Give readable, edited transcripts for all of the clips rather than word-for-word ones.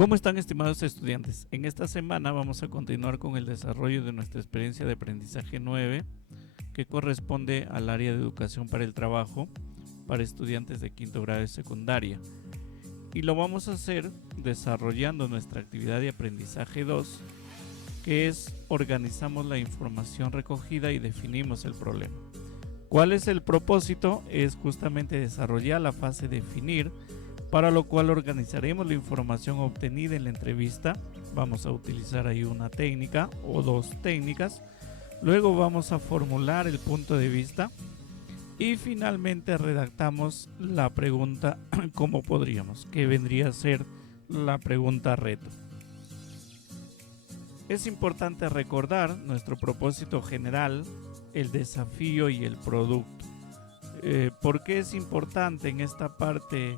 ¿Cómo están, estimados estudiantes? En esta semana vamos a continuar con el desarrollo de nuestra experiencia de aprendizaje 9, que corresponde al área de educación para el trabajo para estudiantes de quinto grado de secundaria. Y lo vamos a hacer desarrollando nuestra actividad de aprendizaje 2, que es organizamos la información recogida y definimos el problema. ¿Cuál es el propósito? Es justamente desarrollar la fase definir, para lo cual organizaremos la información obtenida en la entrevista. Vamos a utilizar ahí una técnica o dos técnicas. Luego vamos a formular el punto de vista y finalmente redactamos la pregunta como podríamos, que vendría a ser la pregunta reto. Es importante recordar nuestro propósito general, el desafío y el producto. ¿Por qué es importante en esta parte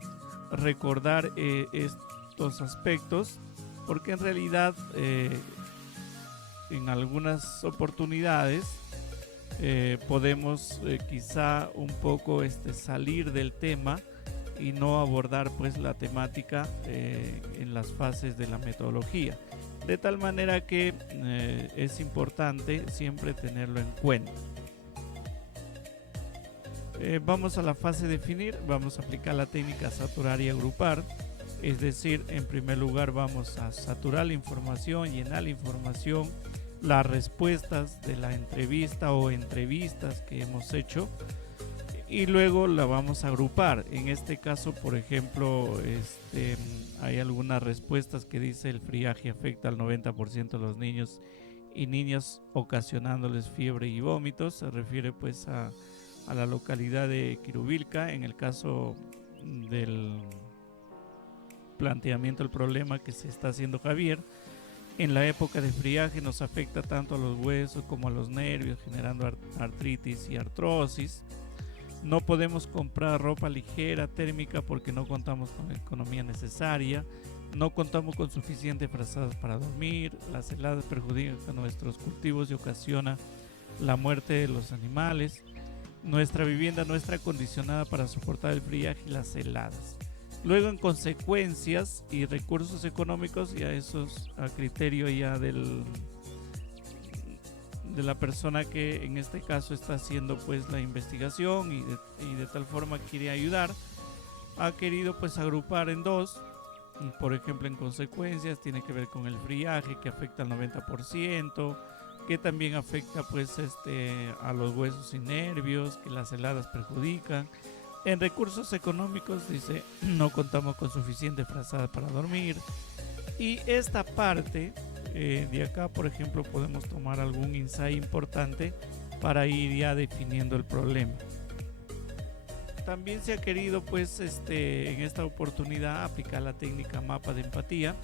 recordar estos aspectos? Porque en realidad en algunas oportunidades podemos quizá un poco salir del tema y no abordar pues la temática en las fases de la metodología, de tal manera que es importante siempre tenerlo en cuenta. Vamos a la fase definir, vamos a aplicar la técnica saturar y agrupar, es decir, en primer lugar vamos a saturar la información, llenar la información, las respuestas de la entrevista o entrevistas que hemos hecho, y luego la vamos a agrupar. En este caso, por ejemplo, hay algunas respuestas que dice el friaje afecta al 90% de los niños y niñas ocasionándoles fiebre y vómitos. Se refiere pues a la localidad de Quirubilca, en el caso del planteamiento del problema que se está haciendo Javier. En la época de friaje nos afecta tanto a los huesos como a los nervios, generando artritis y artrosis. No podemos comprar ropa ligera térmica porque no contamos con la economía necesaria. No contamos con suficientes frazadas para dormir. Las heladas perjudican a nuestros cultivos y ocasiona la muerte de los animales. Nuestra vivienda no está acondicionada para soportar el friaje y las heladas. Luego, en consecuencias y recursos económicos, ya eso es a criterio ya de la persona que en este caso está haciendo pues la investigación y de tal forma quiere ayudar, ha querido pues agrupar en dos. Por ejemplo, en consecuencias tiene que ver con el friaje que afecta al 90%, que también afecta pues a los huesos y nervios, que las heladas perjudican. En recursos económicos dice no contamos con suficiente frazada para dormir. Y esta parte de acá, por ejemplo, podemos tomar algún insight importante para ir ya definiendo el problema. También se ha querido pues en esta oportunidad aplicar la técnica mapa de empatía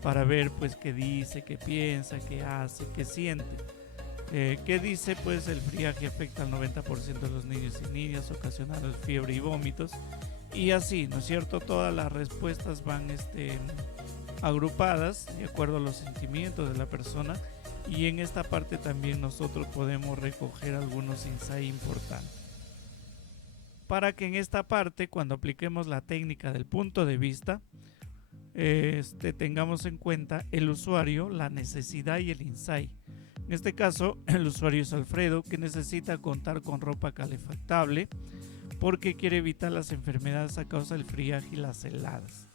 para ver pues qué dice, qué piensa, qué hace, qué siente. ¿Qué dice? Pues el friaje afecta al 90% de los niños y niñas, ocasionando fiebre y vómitos. Y así, ¿no es cierto? Todas las respuestas van agrupadas de acuerdo a los sentimientos de la persona. Y en esta parte también nosotros podemos recoger algunos insights importantes. Para que en esta parte, cuando apliquemos la técnica del punto de vista, tengamos en cuenta el usuario, la necesidad y el insight. En este caso, el usuario es Alfredo, que necesita contar con ropa calefactable porque quiere evitar las enfermedades a causa del friaje y las heladas.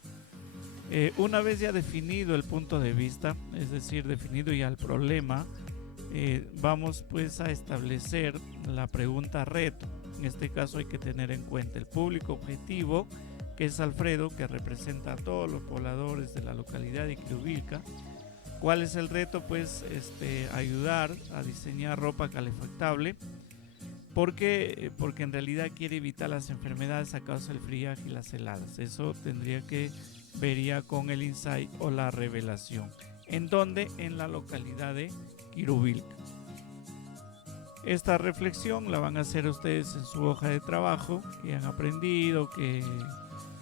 Una vez ya definido el punto de vista, es decir, definido ya el problema, vamos pues a establecer la pregunta reto. En este caso hay que tener en cuenta el público objetivo, que es Alfredo, que representa a todos los pobladores de la localidad de Quirubilca. ¿Cuál es el reto? Pues ayudar a diseñar ropa calefactable. ¿Por qué? Porque en realidad quiere evitar las enfermedades a causa del friaje y las heladas. Eso tendría que ver ya con el insight o la revelación. ¿En dónde? En la localidad de Quirubilca. Esta reflexión la van a hacer ustedes en su hoja de trabajo, que han aprendido,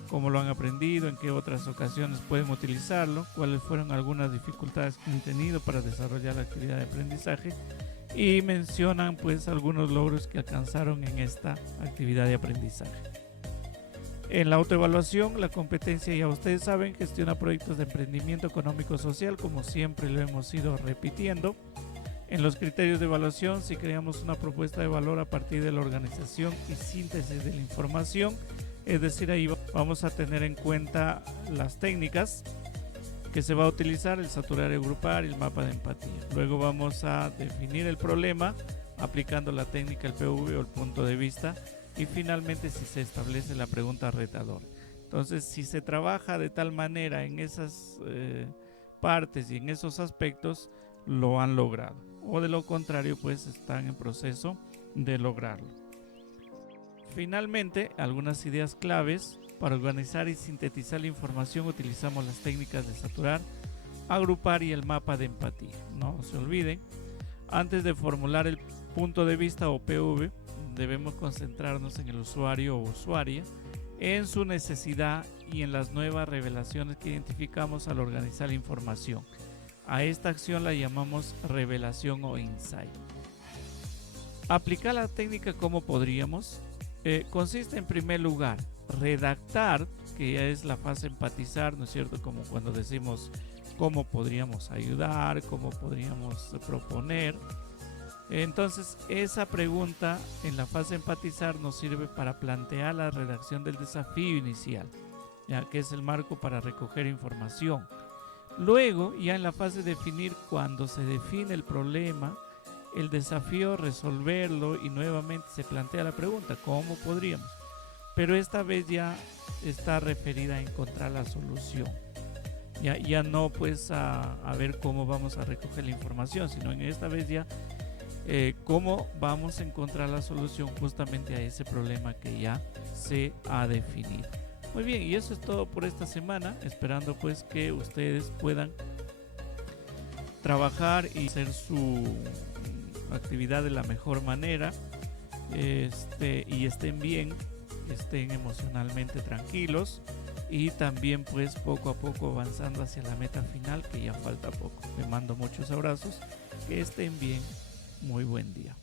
cómo lo han aprendido, en qué otras ocasiones pueden utilizarlo, cuáles fueron algunas dificultades que han tenido para desarrollar la actividad de aprendizaje, y mencionan pues algunos logros que alcanzaron en esta actividad de aprendizaje. En la autoevaluación, la competencia, ya ustedes saben, gestiona proyectos de emprendimiento económico-social, como siempre lo hemos ido repitiendo. En los criterios de evaluación, si creamos una propuesta de valor a partir de la organización y síntesis de la información, es decir, ahí vamos a tener en cuenta las técnicas que se va a utilizar, el saturar y agrupar y el mapa de empatía. Luego vamos a definir el problema aplicando la técnica, el PV o el punto de vista, y finalmente si se establece la pregunta retadora. Entonces, si se trabaja de tal manera en esas partes y en esos aspectos, lo han logrado, o de lo contrario, pues están en proceso de lograrlo. Finalmente, algunas ideas claves. Para organizar y sintetizar la información utilizamos las técnicas de saturar, agrupar y el mapa de empatía. No se olviden, antes de formular el punto de vista o PV, debemos concentrarnos en el usuario o usuaria, en su necesidad y en las nuevas revelaciones que identificamos al organizar la información. A esta acción la llamamos revelación o insight. Aplicar la técnica como podríamos. Consiste en primer lugar redactar, que ya es la fase empatizar, ¿no es cierto? Como cuando decimos cómo podríamos ayudar, cómo podríamos proponer. Entonces esa pregunta en la fase empatizar nos sirve para plantear la redacción del desafío inicial, ya que es el marco para recoger información. Luego, ya en la fase definir, cuando se define el problema, el desafío, resolverlo, y nuevamente se plantea la pregunta, ¿cómo podríamos? Pero esta vez ya está referida a encontrar la solución. Ya no pues a ver cómo vamos a recoger la información, sino en esta vez ya cómo vamos a encontrar la solución justamente a ese problema que ya se ha definido. Muy bien, y eso es todo por esta semana, esperando pues que ustedes puedan trabajar y hacer su actividad de la mejor manera, y estén bien, estén emocionalmente tranquilos, y también pues poco a poco avanzando hacia la meta final, que ya falta poco. Les mando muchos abrazos, que estén bien, muy buen día.